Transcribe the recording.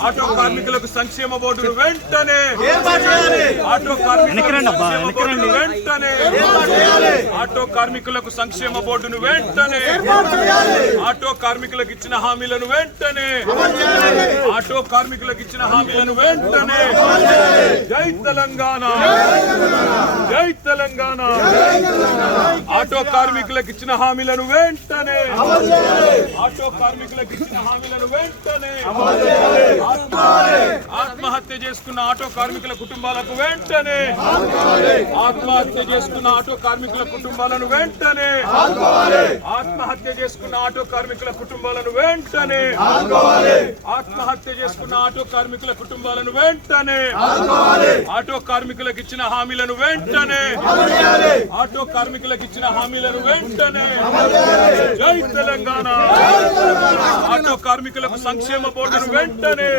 auto కార్మికులకు సంక్షేమ బోర్డును వెంటనే ఆటో కార్మికులకు వెంటనే ఆటో కార్మికులకు సంక్షేమ బోర్డును వెంటనే ఆటో కార్మికులకు ఇచ్చిన హామీలను వెంటనే ఆటో కార్మికులకు ఇచ్చిన హామీలను వెంటనే జై తెలంగాణ జై తెలంగాణ ఆటో కార్మికులకు ఇచ్చిన హామీలను వెంటనే ఆటో కార్మికులకు ఇచ్చిన హామీలను వెంటనే ఆత్మహత్య చేసుకున్న ఆటో కార్మికుల కుటుంబాలకు వెంటనే ఆత్మహత్య చేసుకున్న ఆటో కార్మికుల కుటుంబాలను వెంటనే ఆత్మహత్య చేసుకున్న ఆటో కార్మికుల కుటుంబాలను వెంటనే ఆత్మహత్య చేసుకున్న ఆటో కార్మికుల కుటుంబాలను వెంటనే ఆటో కార్మికులకు ఇచ్చిన హామీలను వెంటనే ఆటో కార్మికులకు ఇచ్చిన హామీలను వెంటనే జై తెలంగాణ ఆటో కార్మికులకు సంక్షేమ బోర్డును వెంటనే